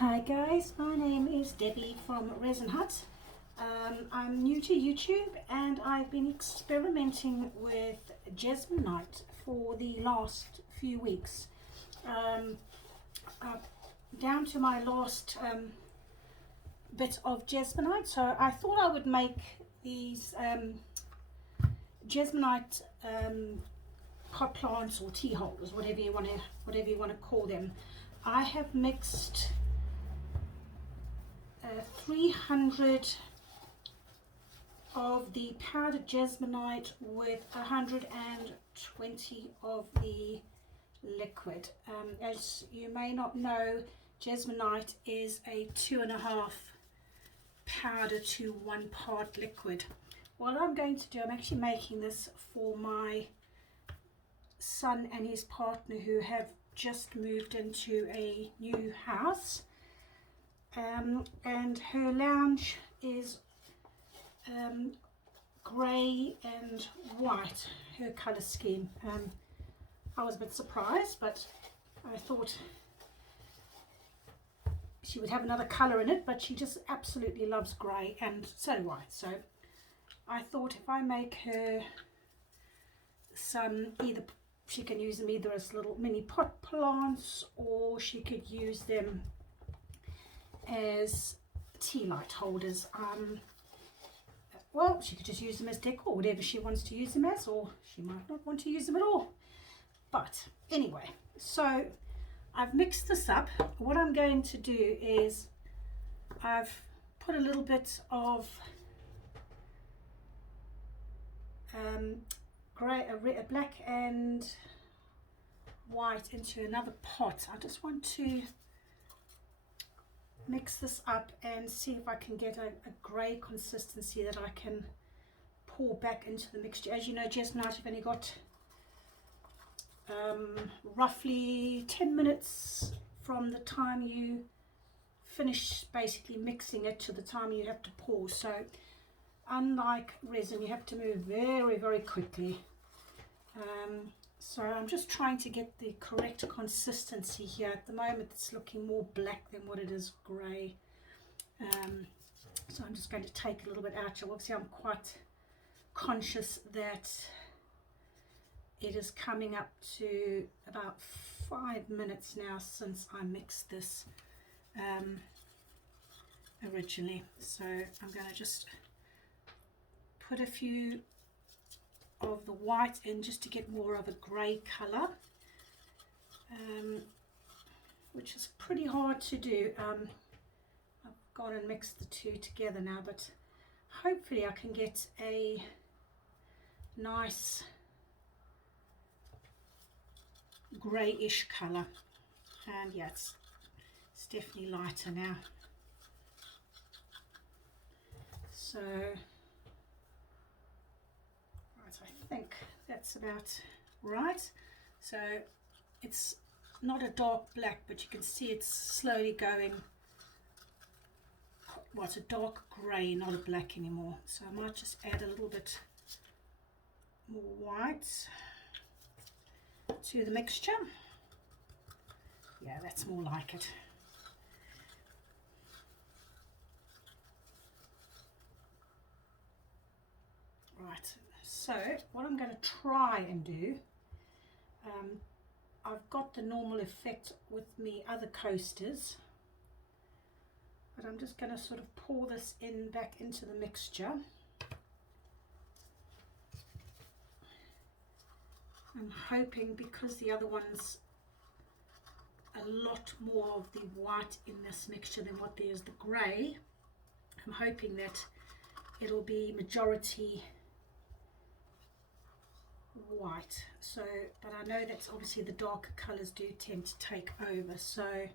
Hi guys, my name is Debbie from Resin Hut. I'm new to YouTube and I've been experimenting with Jesmonite for the last few weeks. Down to my last bit of Jesmonite, so I thought I would make these Jesmonite pot plants or tea holders, whatever you want to call them. I have mixed 300 of the powdered Jesmonite with 120 of the liquid. As you may not know, Jesmonite is a 2.5 powder to 1 part liquid. What I'm going to do, I'm actually making this for my son and his partner who have just moved into a new house. And her lounge is grey and white, her colour scheme. I was a bit surprised, but I thought she would have another colour in it, but she just absolutely loves grey, and so do I. So I thought if I make her some, either she can use them either as little mini pot plants, or she could use them as tea light holders. Well, she could just use them as decor, whatever she wants to use them as, or she might not want to use them at all. But anyway, so I've mixed this up. What I'm going to do is I've put a little bit of black and white into another pot. I just want to mix this up and see if I can get a grey consistency that I can pour back into the mixture. As you know, Jesmonite, you've only got roughly 10 minutes from the time you finish basically mixing it to the time you have to pour. So unlike resin, you have to move very, very quickly. So I'm just trying to get the correct consistency here. At the moment it's looking more black than what it is grey. So I'm just going to take a little bit out. Obviously I'm quite conscious that it is coming up to about 5 minutes now since I mixed this originally. So I'm going to just put a few of the white in just to get more of a grey colour, which is pretty hard to do. I've gone and mixed the two together now, but hopefully I can get a nice greyish colour. And yeah, it's definitely lighter now. So I think that's about right. So it's not a dark black, but you can see it's slowly going, well, it's a dark grey, not a black anymore. So I might just add a little bit more white to the mixture. Yeah, that's more like it. Right, so what I'm going to try and do, I've got the normal effect with me other coasters, but I'm just going to sort of pour this in back into the mixture. I'm hoping, because the other one's a lot more of the white in this mixture than what there is the grey, I'm hoping that it'll be majority white. So, but I know that obviously the darker colours do tend to take over, so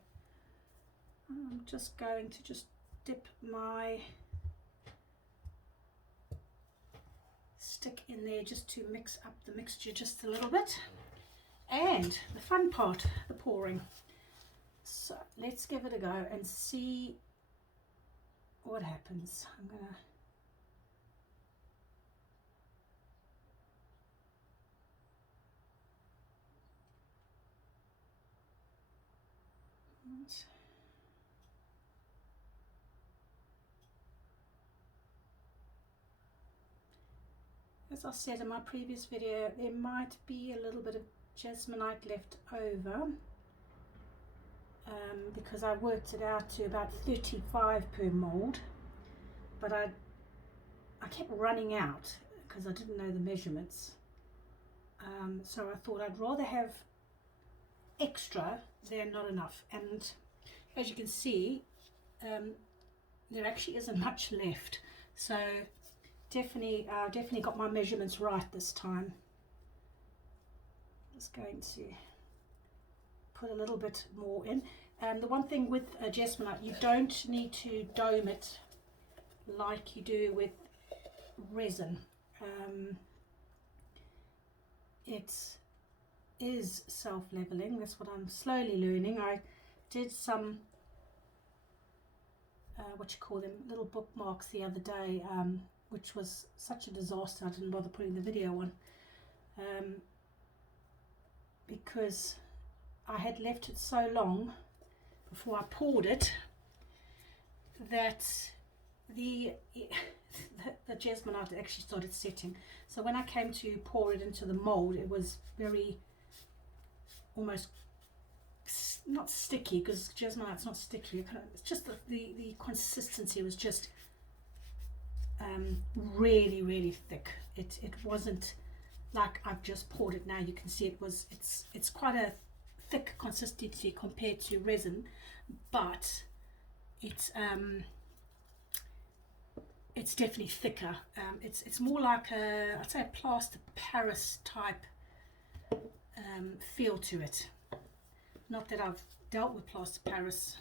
I'm just going to just dip my stick in there just to mix up the mixture just a little bit. And the fun part, the pouring. So let's give it a go and see what happens. I'm gonna as I said in my previous video, there might be a little bit of Jesmonite left over, because I worked it out to about 35 per mold, but I kept running out because I didn't know the measurements. So I thought I'd rather have extra than not enough, and as you can see, there actually isn't much left. So definitely got my measurements right this time. Just going to put a little bit more in. The one thing with Jesmonite, you don't need to dome it like you do with resin. It is self-leveling. That's what I'm slowly learning. I did some what you call them, little bookmarks the other day, which was such a disaster I didn't bother putting the video on, because I had left it so long before I poured it that the Jesmonite actually started setting. So when I came to pour it into the mold, it was very, almost not sticky, because Jesmonite's not sticky. It's just the consistency was just really, really thick. It wasn't like I've just poured it now. You can see it's quite a thick consistency compared to resin, but it's definitely thicker. It's more like I'd say a plaster Paris type feel to it. Not that I've dealt with plaster Paris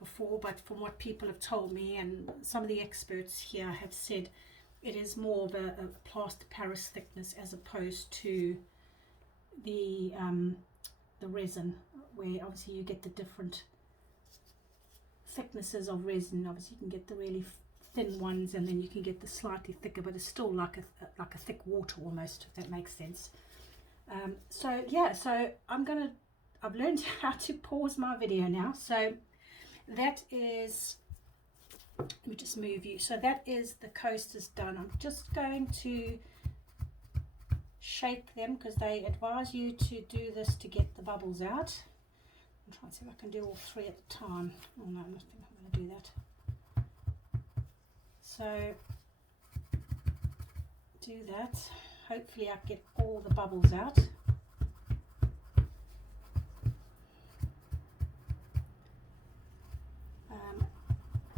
before, but from what people have told me, and some of the experts here have said, it is more of a plaster Paris thickness as opposed to the resin, where obviously you get the different thicknesses of resin. Obviously you can get the really thin ones, and then you can get the slightly thicker, but it's still like a thick water almost, if that makes sense. So yeah, so I've learned how to pause my video now. So that is, let me just move you. So that is the coasters done. I'm just going to shake them because they advise you to do this to get the bubbles out. I'm trying to see if I can do all three at the time. Oh no, I don't think I'm going to do that. So do that. Hopefully I get all the bubbles out.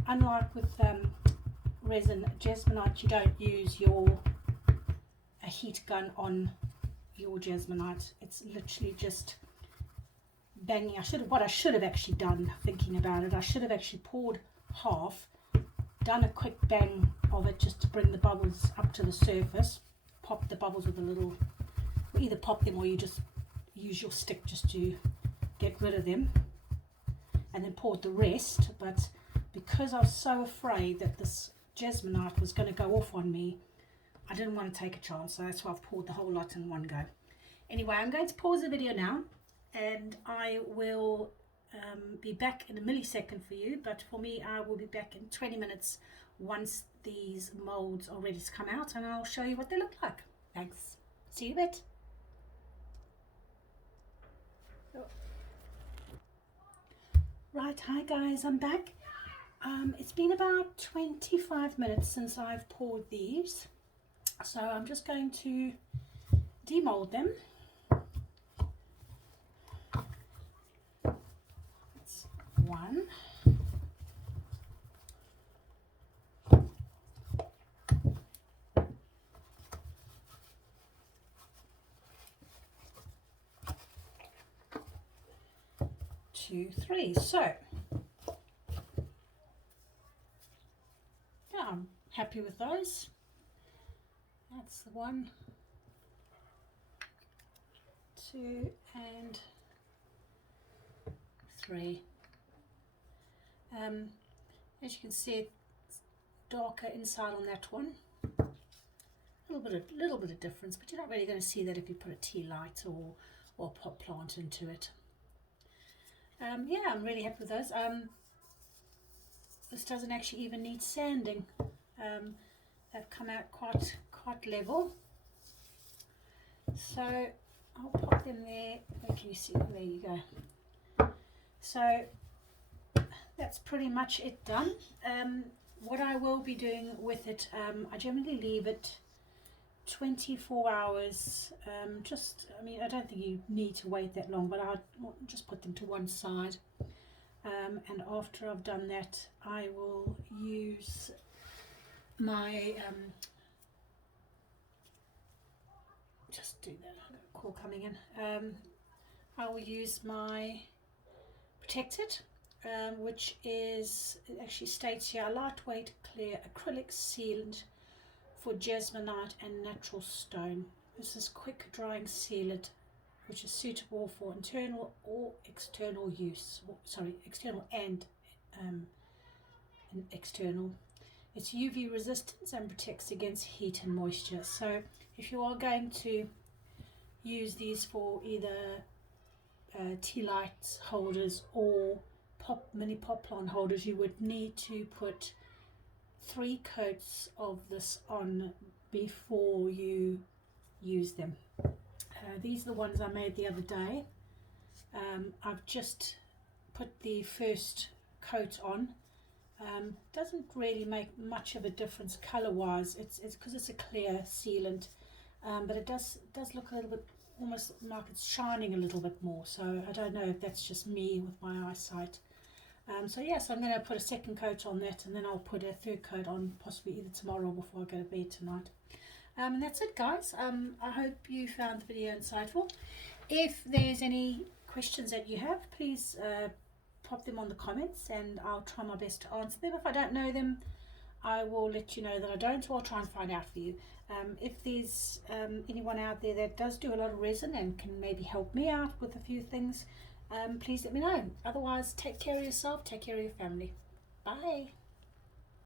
Unlike with resin, Jesmonite, you don't use a heat gun on your Jesmonite. It's literally just banging. What I should have actually done, thinking about it, I should have actually poured half, done a quick bang of it just to bring the bubbles up to the surface, pop the bubbles with a little, either pop them or you just use your stick just to get rid of them, and then poured the rest. But because I was so afraid that this Jesmonite was going to go off on me, I didn't want to take a chance, so that's why I've poured the whole lot in one go. Anyway, I'm going to pause the video now, and I will be back in a millisecond for you, but for me I will be back in 20 minutes once these molds are ready to come out, and I'll show you what they look like. Thanks. See you in a bit. Right, hi guys, I'm back. It's been about 25 minutes since I've poured these, so I'm just going to demold them. That's one. Two, three. So I'm happy with those. That's the 1, 2, and 3. As you can see, it's darker inside on that one. A little bit of difference, but you're not really going to see that if you put a tea light or pot plant into it. Yeah, I'm really happy with those. This doesn't actually even need sanding. They've come out quite level. So I'll pop them there. Can you see them? There you go. So that's pretty much it done. What I will be doing with it, I generally leave it 24 hours. I mean, I don't think you need to wait that long, but I'll just put them to one side. And after I've done that, I will use my just do that. I've got a call coming in. I will use my Protected, which is, it actually states here, a lightweight clear acrylic sealant for Jesmonite and natural stone. This is quick drying sealant which is suitable for internal or external use. Sorry, external and external. It's UV resistance and protects against heat and moisture. So if you are going to use these for either tea light holders or mini pop plant holders, you would need to put 3 coats of this on before you use them. These are the ones I made the other day. I've just put the first coat on. Doesn't really make much of a difference color wise. It's because it's a clear sealant, but it does look a little bit almost like it's shining a little bit more. So I don't know if that's just me with my eyesight. So yes, I'm going to put a second coat on that, and then I'll put a third coat on possibly either tomorrow or before I go to bed tonight. And that's it, guys. I hope you found the video insightful. If there's any questions that you have, please pop them on the comments and I'll try my best to answer them. If I don't know them, I will let you know that I don't, or I'll try and find out for you. If there's anyone out there that does do a lot of resin and can maybe help me out with a few things, please let me know. Otherwise, take care of yourself, take care of your family. Bye.